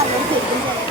那我给可以。